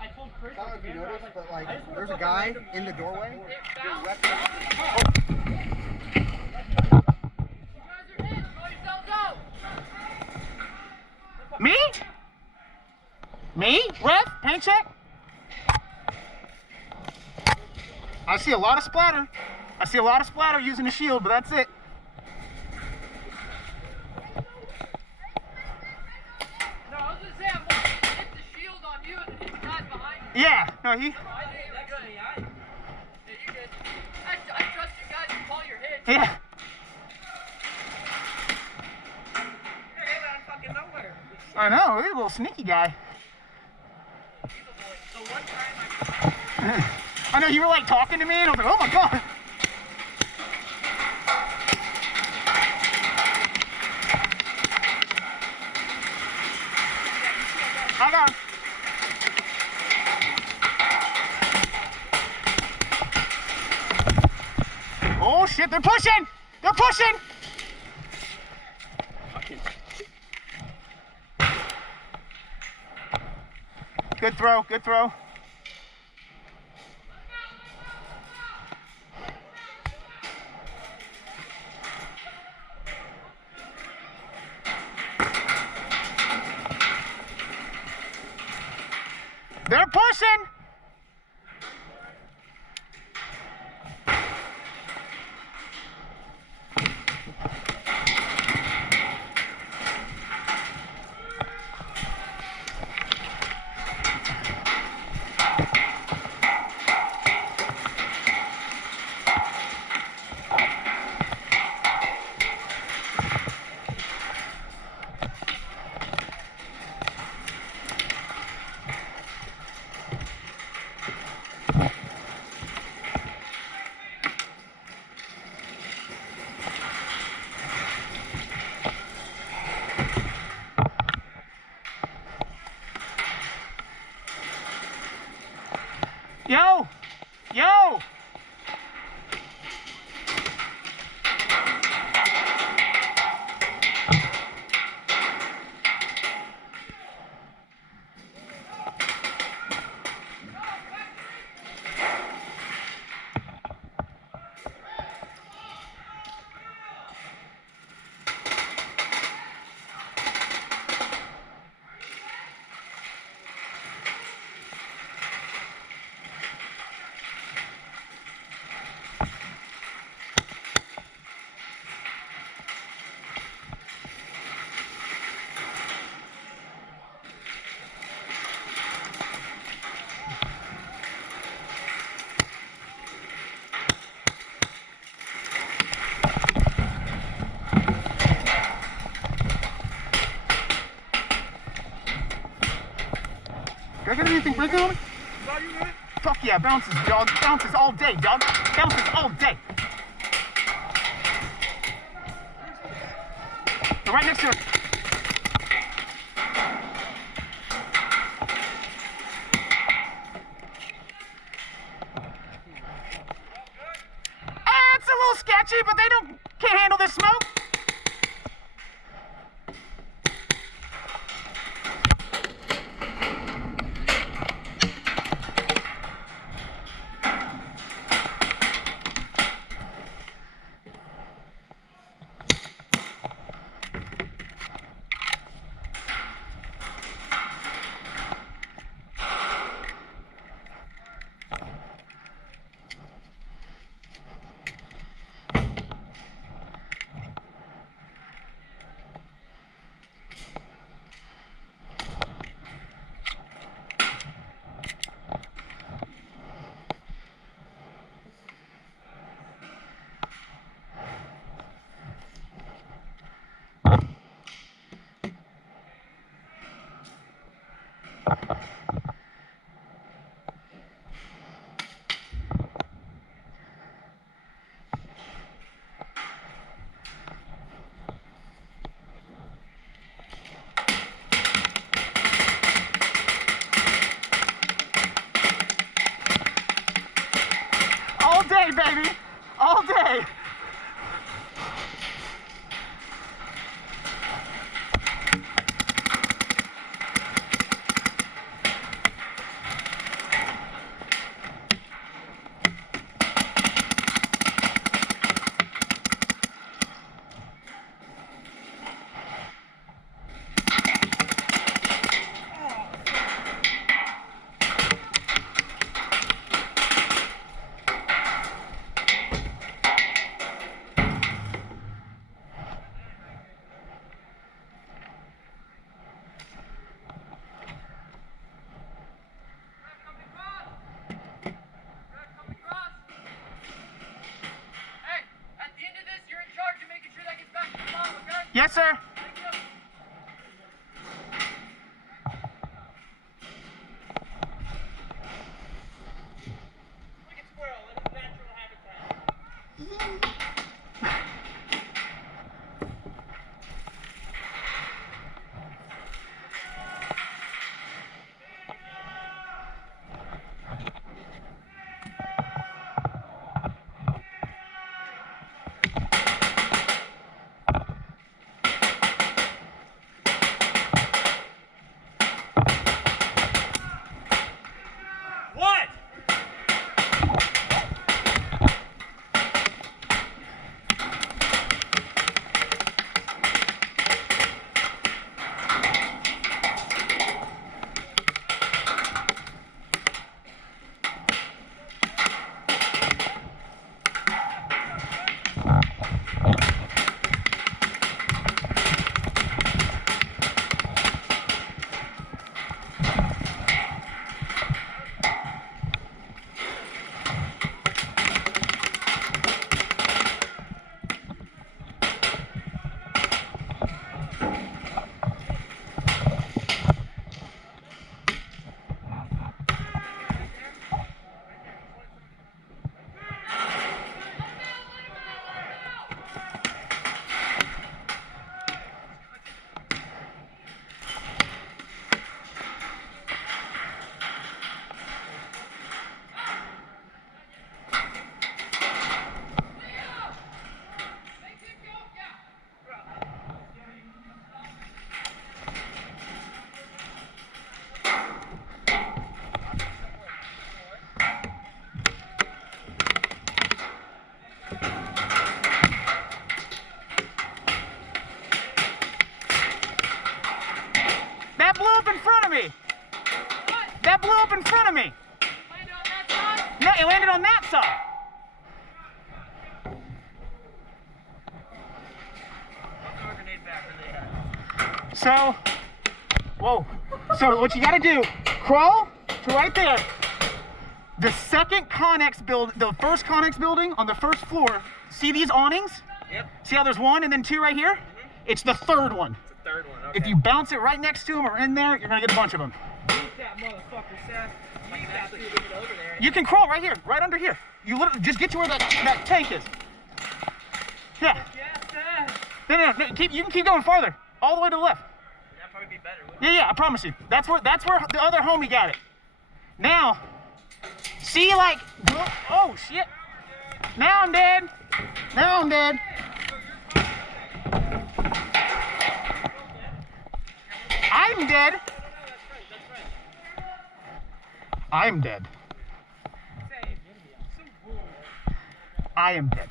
I told Chris. I don't know if you noticed, but like, there's a guy in the doorway. Me? Me? Ref? Paint check? I see a lot of splatter. I see a lot of splatter using the shield, but that's it. No, I was gonna say I'm gonna hit the shield on you and then hit the guys behind you. Yeah, no, he. Yeah, you good. I trust you guys to call your hits. Yeah. I know, he's a little sneaky guy. I know you were like talking to me, and I was like, oh my god. I got him. Oh shit, they're pushing! They're pushing! Good throw, good throw. They're pushing! Yo! Yo! Did I get anything breaking on me? Fuck yeah, bounces, dog. Bounces all day, dog. Bounces all day. They're right next to it. It's a little sketchy, but they can't handle this smoke. All day, baby. All day. Yes, sir. What? That blew up in front of me. That blew up in front of me. Landed on that side? No, it landed on that side. Throw a grenade back where they at. So, whoa. So what you gotta do, crawl to right there. The second Connex build, the first Connex building on the first floor, see these awnings? Yep. See how there's one and then two right here? It's the third one. It's the third one, okay. If you bounce it right next to them or in there, you're gonna get a bunch of them. Leave that motherfucker, Seth. Leave that dude over there. You can crawl right here, right under here. You literally just get to where that tank is. Yeah. Yes, Seth. No, you can keep going farther, all the way to the left. That'd probably be better, wouldn't it? Yeah, I promise you. That's where the other homie got it. Now, see, like, oh shit. Now I'm dead. Now I'm dead. I'm dead. I'm dead. I am dead.